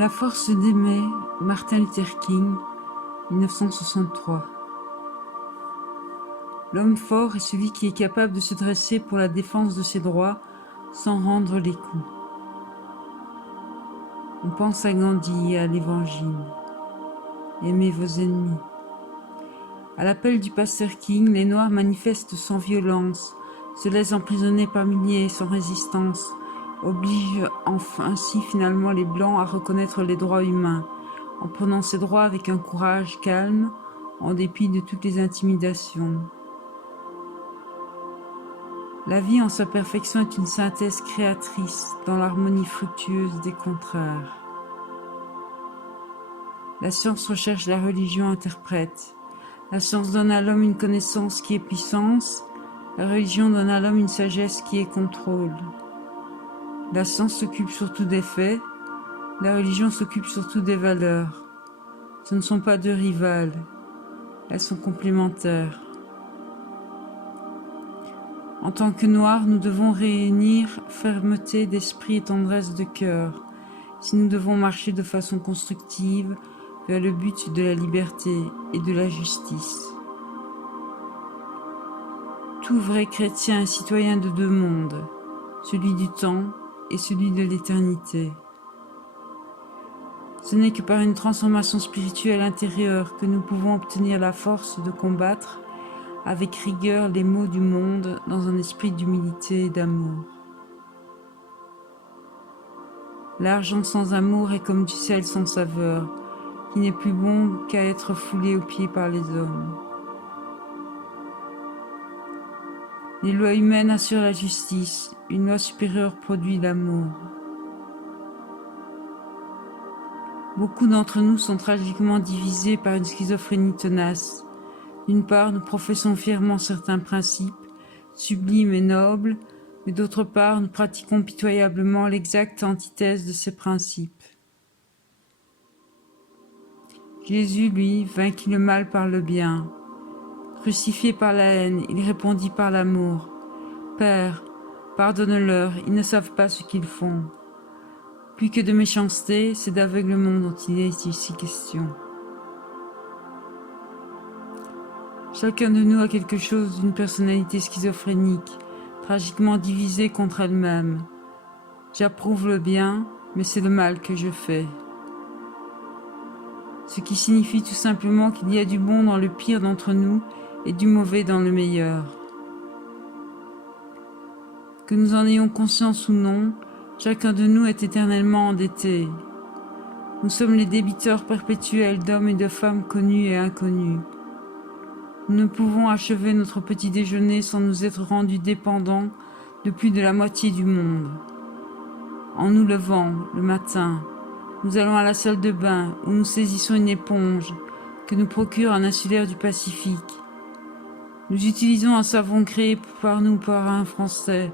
La force d'aimer, Martin Luther King, 1963. L'homme fort est celui qui est capable de se dresser pour la défense de ses droits sans rendre les coups. On pense à Gandhi et à l'Évangile. Aimez vos ennemis. À l'appel du pasteur King, les Noirs manifestent sans violence, se laissent emprisonner par milliers sans résistance, obligent ainsi finalement les Blancs à reconnaître les droits humains, en prenant ces droits avec un courage calme, en dépit de toutes les intimidations. La vie en sa perfection est une synthèse créatrice dans l'harmonie fructueuse des contraires. La science recherche, la religion interprète. La science donne à l'homme une connaissance qui est puissance, la religion donne à l'homme une sagesse qui est contrôle. La science s'occupe surtout des faits, la religion s'occupe surtout des valeurs. Ce ne sont pas deux rivales, elles sont complémentaires. En tant que Noirs, nous devons réunir fermeté d'esprit et tendresse de cœur, si nous devons marcher de façon constructive vers le but de la liberté et de la justice. Tout vrai chrétien est citoyen de deux mondes, celui du temps et celui de l'éternité. Ce n'est que par une transformation spirituelle intérieure que nous pouvons obtenir la force de combattre avec rigueur les maux du monde dans un esprit d'humilité et d'amour. L'argent sans amour est comme du sel sans saveur, qui n'est plus bon qu'à être foulé aux pieds par les hommes. Les lois humaines assurent la justice, une loi supérieure produit l'amour. Beaucoup d'entre nous sont tragiquement divisés par une schizophrénie tenace. D'une part, nous professons fièrement certains principes, sublimes et nobles, mais d'autre part, nous pratiquons pitoyablement l'exacte antithèse de ces principes. Jésus, lui, vainquit le mal par le bien. Crucifié par la haine, il répondit par l'amour. « Père, pardonne-leur, ils ne savent pas ce qu'ils font. » Plus que de méchanceté, c'est d'aveuglement dont il est ici question. Chacun de nous a quelque chose d'une personnalité schizophrénique, tragiquement divisée contre elle-même. J'approuve le bien, mais c'est le mal que je fais. Ce qui signifie tout simplement qu'il y a du bon dans le pire d'entre nous et du mauvais dans le meilleur. Que nous en ayons conscience ou non, chacun de nous est éternellement endetté. Nous sommes les débiteurs perpétuels d'hommes et de femmes connus et inconnus. Nous ne pouvons achever notre petit déjeuner sans nous être rendus dépendants de plus de la moitié du monde. En nous levant, le matin, nous allons à la salle de bain où nous saisissons une éponge que nous procure un insulaire du Pacifique. Nous utilisons un savon créé par nous par un Français.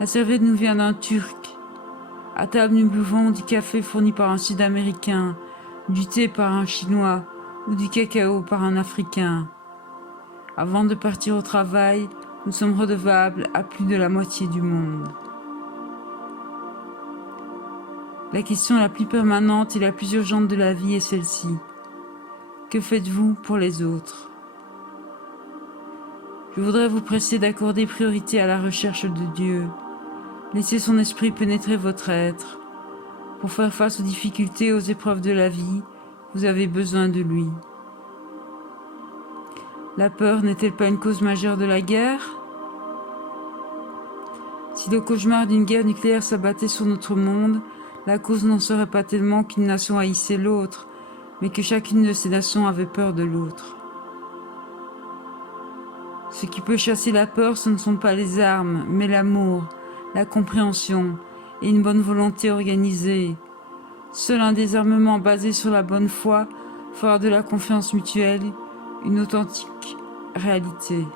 La serviette nous vient d'un Turc. À table, nous buvons du café fourni par un Sud-Américain, du thé par un Chinois ou du cacao par un Africain. Avant de partir au travail, nous sommes redevables à plus de la moitié du monde. La question la plus permanente et la plus urgente de la vie est celle-ci. Que faites-vous pour les autres ? Je voudrais vous presser d'accorder priorité à la recherche de Dieu. Laissez son esprit pénétrer votre être. Pour faire face aux difficultés et aux épreuves de la vie, vous avez besoin de lui. La peur n'est-elle pas une cause majeure de la guerre ? Si le cauchemar d'une guerre nucléaire s'abattait sur notre monde, la cause n'en serait pas tellement qu'une nation haïssait l'autre, mais que chacune de ces nations avait peur de l'autre. Ce qui peut chasser la peur, ce ne sont pas les armes, mais l'amour, la compréhension et une bonne volonté organisée. Seul un désarmement basé sur la bonne foi fera de la confiance mutuelle une authentique réalité.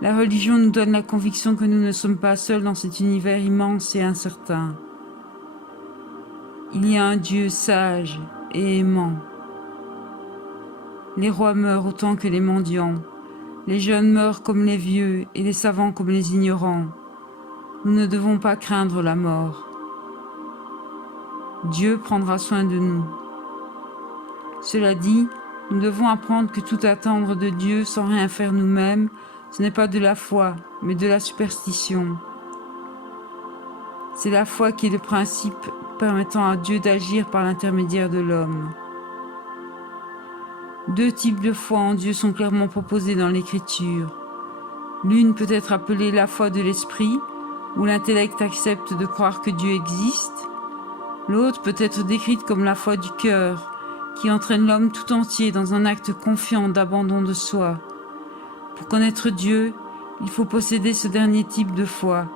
La religion nous donne la conviction que nous ne sommes pas seuls dans cet univers immense et incertain. Il y a un Dieu sage et aimant. Les rois meurent autant que les mendiants. Les jeunes meurent comme les vieux et les savants comme les ignorants. Nous ne devons pas craindre la mort. Dieu prendra soin de nous. Cela dit, nous devons apprendre que tout attendre de Dieu sans rien faire nous-mêmes, ce n'est pas de la foi, mais de la superstition. C'est la foi qui est le principe permettant à Dieu d'agir par l'intermédiaire de l'homme. Deux types de foi en Dieu sont clairement proposés dans l'Écriture. L'une peut être appelée la foi de l'esprit, où l'intellect accepte de croire que Dieu existe. L'autre peut être décrite comme la foi du cœur, qui entraîne l'homme tout entier dans un acte confiant d'abandon de soi. Pour connaître Dieu, il faut posséder ce dernier type de foi,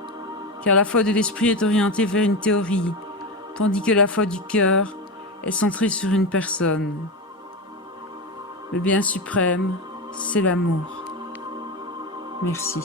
car la foi de l'esprit est orientée vers une théorie, tandis que la foi du cœur est centrée sur une personne. Le bien suprême, c'est l'amour. Merci.